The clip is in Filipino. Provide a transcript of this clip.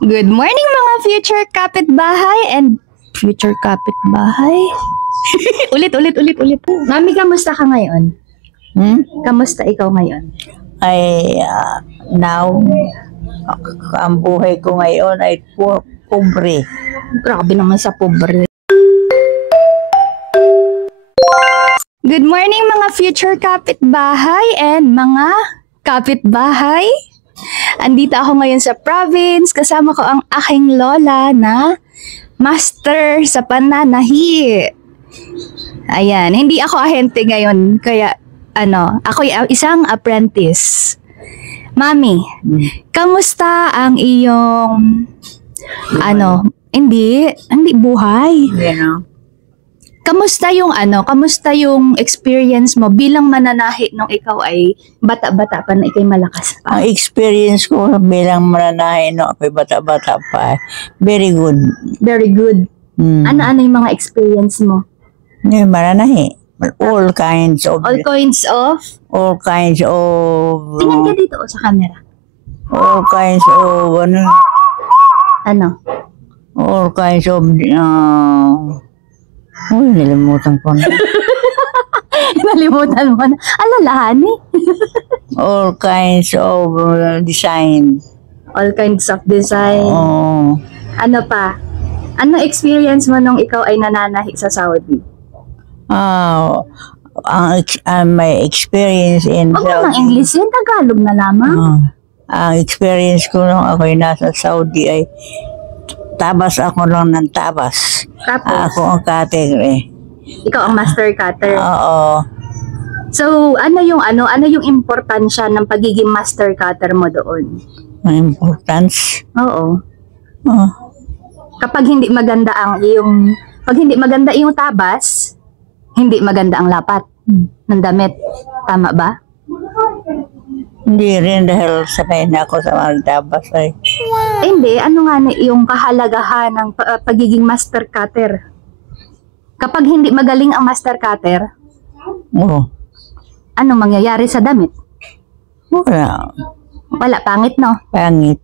Good morning mga future kapitbahay and future kapitbahay. ulit. Mami, kamusta ka ngayon? Kamusta ikaw ngayon? Now, ang buhay ko ngayon ay pobre. Grabe naman sa pobre. Good morning mga future kapitbahay and mga kapitbahay. Andito ako ngayon sa province. Kasama ko ang aking lola na master sa pananahi. Ayan, hindi ako ahente ngayon. Kaya, ako isang apprentice. Mami, kamusta ang iyong, hindi buhay. Kamusta yung experience mo bilang mananahi nung ikaw ay bata-bata pa na ikay malakas pa? Ang experience ko bilang mananahi nung ako'y bata-bata pa, very good. Very good. Ano-ano yung mga experience mo? Mananahi. All kinds of... All kinds of? All kinds of... Tingnan ka dito sa camera. All kinds of... Ano? All kinds of... nalimutan ko na. Nalimutan mo na. Alalahanin. All kinds of design. All kinds of design. Oh. Ano pa? Ano experience mo nung ikaw ay nananahi sa Saudi? My experience in Saudi. Huwag ng English yun, Tagalog na lamang. Ang experience ko nung ako'y nasa Saudi ay tabas ako lang ng tabas. Tapos? Ako ang cutter eh. Ikaw ang master cutter? Oo. So, ano yung importansya ng pagiging master cutter mo doon? Ang importance? Oo. Kapag hindi maganda yung tabas, hindi maganda ang lapat ng damit. Tama ba? Hindi rin dahil sabay na ako sa mga tabas ay. Hindi, ano nga yung kahalagahan ng pagiging master cutter? Kapag hindi magaling ang master cutter, ano mangyayari sa damit? Wala, pangit no? Pangit.